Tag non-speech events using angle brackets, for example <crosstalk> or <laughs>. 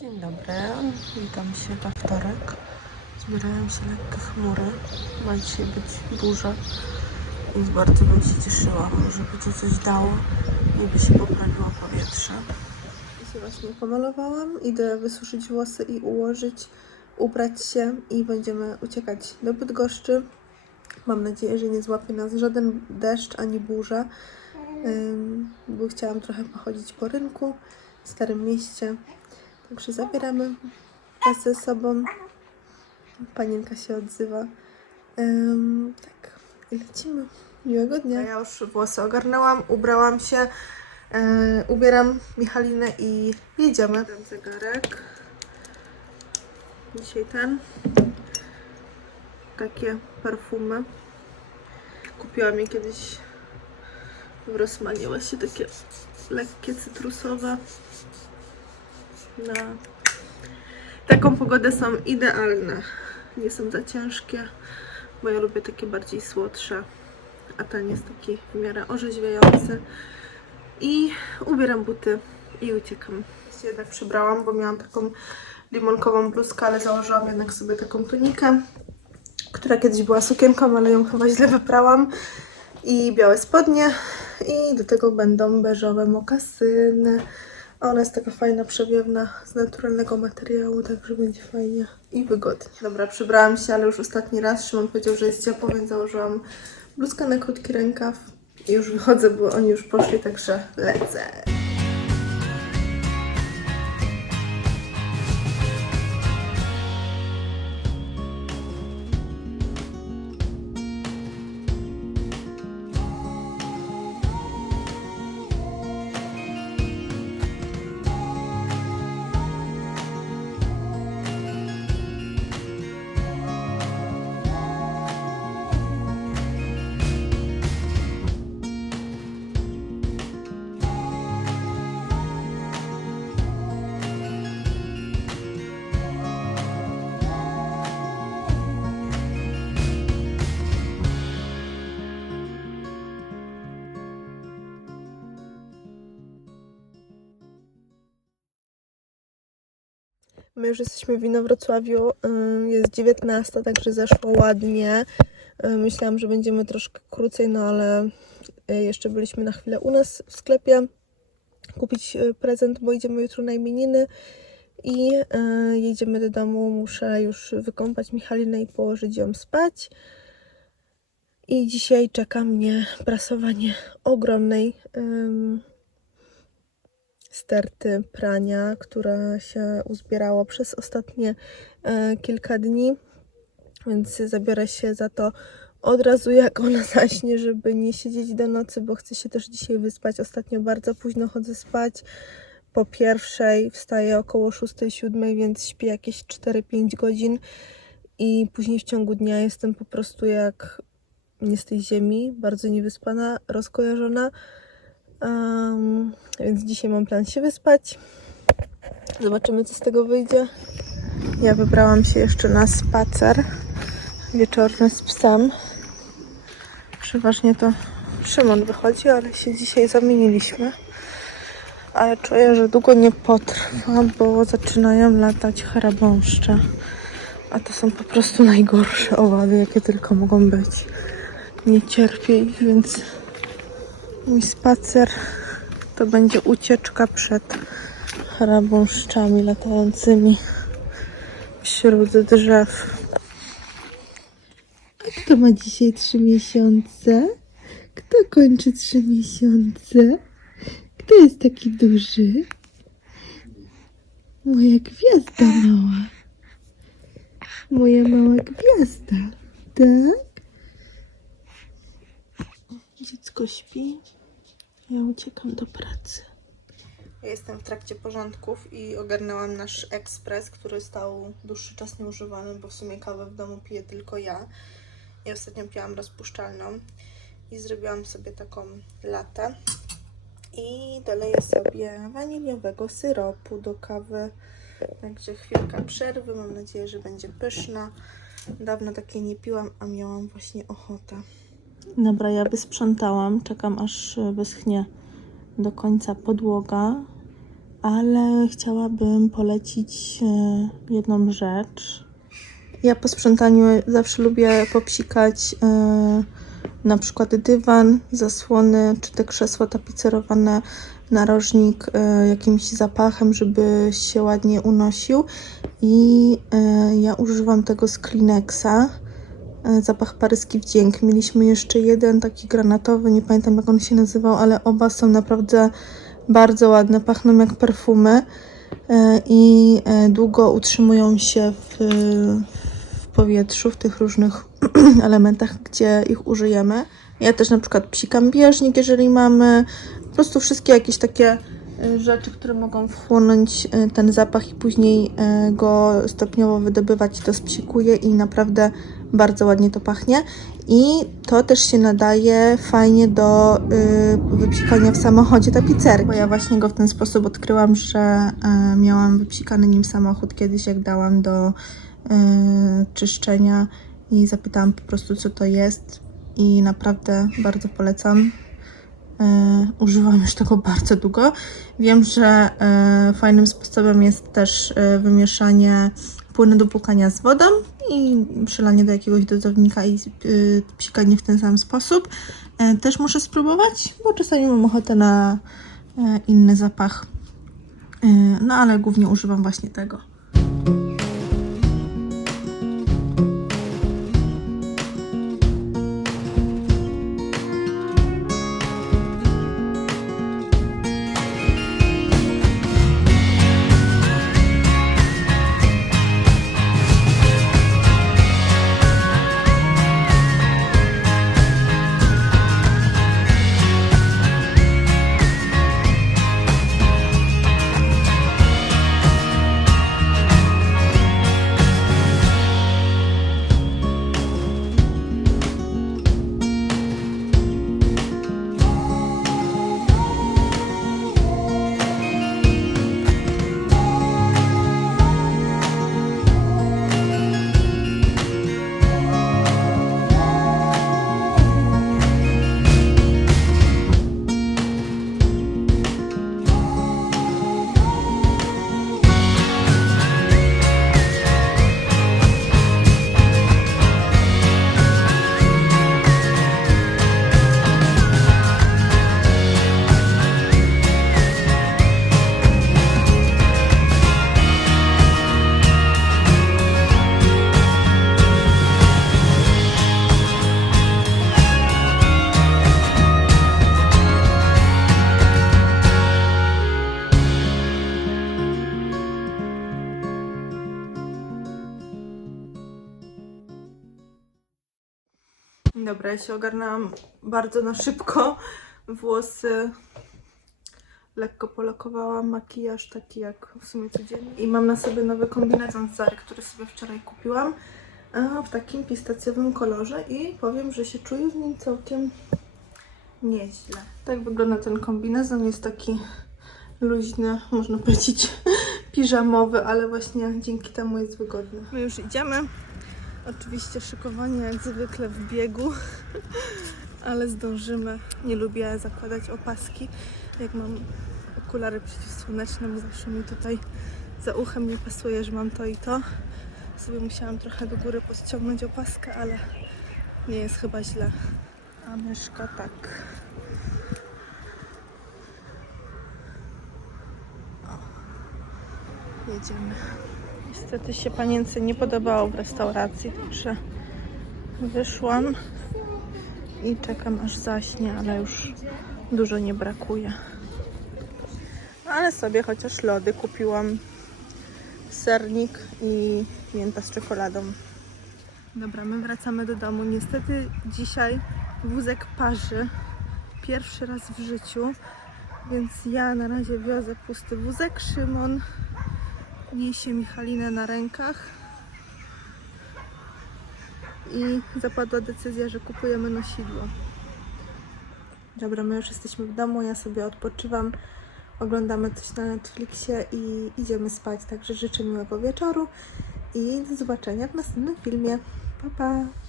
Dzień dobry, witam się we wtorek. Zbierają się lekkie chmury. Ma dzisiaj być burza, więc bardzo bym się cieszyła, żeby to coś dało, niby się poprawiło powietrze. Się właśnie pomalowałam, idę wysuszyć włosy i ułożyć, ubrać się i będziemy uciekać do Bydgoszczy. Mam nadzieję, że nie złapie nas żaden deszcz ani burza, bo chciałam trochę pochodzić po rynku w Starym Mieście. Także zabieramy was ze sobą. Panienka się odzywa. Ym, tak, i lecimy. Miłego dnia. Ja już włosy ogarnęłam, ubrałam się, yy, ubieram Michalinę i jedziemy. Ten zegarek. Dzisiaj ten. Takie perfumy. Kupiłam je kiedyś w Rossmanie, właśnie takie lekkie, cytrusowe na taką pogodę są idealne. Nie są za ciężkie, bo ja lubię takie bardziej słodsze, a ten jest taki w miarę orzeźwiający. I ubieram buty i uciekam. Się jednak przybrałam, bo miałam taką limonkową bluzkę, ale założyłam jednak sobie taką tunikę, która kiedyś była sukienką, ale ją chyba źle wyprałam. I białe spodnie. I do tego będą beżowe mokasyny. A Ona jest taka fajna, przewiewna, z naturalnego materiału, także będzie fajnie i wygodnie. Dobra, przybrałam się, ale już ostatni raz. Szymon powiedział, że jest ciepło, więc założyłam bluzkę na krótki rękaw. I już wychodzę, bo oni już poszli, także lecę. My już jesteśmy w Inowrocławiu, y, jest 19, także zeszło ładnie. Y, Myślałam, że będziemy troszkę krócej, no ale y, jeszcze byliśmy na chwilę u nas w sklepie kupić prezent, bo idziemy jutro na imieniny i jedziemy do domu. Muszę już wykąpać Michalinę i położyć ją spać. I dzisiaj czeka mnie prasowanie ogromnej sterty prania, która się uzbierało przez ostatnie e, kilka dni, więc zabiorę się za to od razu jak ona <laughs> zaśnie, żeby nie siedzieć do nocy, bo chcę się też dzisiaj wyspać. Ostatnio bardzo późno chodzę spać. Po pierwszej wstaję około 6-7, więc śpię jakieś 4-5 godzin i później w ciągu dnia jestem po prostu jak nie z tej ziemi, bardzo niewyspana, rozkojarzona. Em, więc dzisiaj mam plan się wyspać. Zobaczymy, co z tego wyjdzie. Ja wybrałam się jeszcze na spacer wieczorny z psem. Przeważnie to Szymon wychodzi, ale się dzisiaj zamieniliśmy. Ale czuję, że długo nie potrwa, bo zaczynają latać chrabąszcze. A to są po prostu najgorsze owady, jakie tylko mogą być. Nie cierpię ich, więc Mój spacer to będzie ucieczka przed chrabąszczami latającymi wśród drzew. A kto ma dzisiaj trzy miesiące? Kto kończy trzy miesiące? Kto jest taki duży? Moja gwiazda mała. Moja mała gwiazda. Tak? Dziecko śpi. Ja uciekam do pracy. Ja jestem w trakcie porządków i ogarnęłam nasz ekspres, który stał dłuższy czas nieużywany, bo w sumie kawę w domu piję tylko ja. I ostatnio piłam rozpuszczalną i zrobiłam sobie taką latę. I doleję sobie waniliowego syropu do kawy. Także chwilka przerwy. Mam nadzieję, że będzie pyszna. Dawno takiej nie piłam, a miałam właśnie ochotę. Dobra, ja wysprzątałam. Czekam aż wyschnie do końca podłoga. ale chciałabym polecić e, jedną rzecz. Ja po sprzątaniu zawsze lubię popsikać e, na przykład dywan, zasłony czy te krzesła tapicerowane, narożnik e, jakimś zapachem, żeby się ładnie unosił. I e, ja używam tego z Kleenexa. E, Zapach paryski wdzięk. Mieliśmy jeszcze jeden taki granatowy, nie pamiętam jak on się nazywał, ale oba są naprawdę bardzo ładne, pachną jak perfumy e, i e, długo utrzymują się w, w powietrzu, w tych różnych <clears throat> elementach, gdzie ich użyjemy. Ja też na przykład psikam bieżnik, jeżeli mamy. Po prostu wszystkie jakieś takie rzeczy, które mogą wchłonąć ten zapach i później go stopniowo wydobywać, to spsikuję i naprawdę bardzo ładnie to pachnie. I to też się nadaje fajnie do y, wypsikania w samochodzie tapicerki. Bo ja właśnie go w ten sposób odkryłam, że e, miałam wypsikany nim samochód kiedyś, jak dałam do y, czyszczenia i zapytałam po prostu, co to jest. I naprawdę bardzo polecam. E, używam już tego bardzo długo. Wiem, że e, fajnym sposobem jest też e, wymieszanie płynu do płukania z wodą i przelanie do jakiegoś dozownika i y, psikanie w ten sam sposób. E, też muszę spróbować, bo czasami mam ochotę na e, inny zapach. E, no ale głównie używam właśnie tego. Dobra, ja się ogarnęłam bardzo na szybko. Włosy lekko polakowałam, makijaż taki jak w sumie codziennie. I mam na sobie nowy kombinezon z Zary, który sobie wczoraj kupiłam a, w takim pistacjowym kolorze i powiem, że się czuję w nim całkiem nieźle. Tak wygląda ten kombinezon, jest taki luźny, można powiedzieć <laughs> piżamowy, ale właśnie dzięki temu jest wygodny. My już idziemy. Oczywiście szykowanie jak zwykle w biegu, <laughs> ale zdążymy. Nie lubię zakładać opaski. Jak mam okulary przeciwsłoneczne, bo zawsze mi tutaj za uchem nie pasuje, że mam to i to. Sobie musiałam trochę do góry podciągnąć opaskę, ale nie jest chyba źle. A myszka tak. O. Jedziemy. Niestety się panience nie podobało w restauracji, także wyszłam i czekam aż zaśnie, ale już dużo nie brakuje. Ale sobie chociaż lody kupiłam. Sernik i mięta z czekoladą. Dobra, my wracamy do domu. Niestety dzisiaj wózek parzy. Pierwszy raz w życiu, więc ja na razie wiozę pusty wózek. Szymon niesie Michalinę na rękach i zapadła decyzja, że kupujemy nosidło. Dobra, my już jesteśmy w domu, ja sobie odpoczywam, oglądamy coś na Netflixie i idziemy spać, także życzę miłego wieczoru i do zobaczenia w następnym filmie. Pa, pa!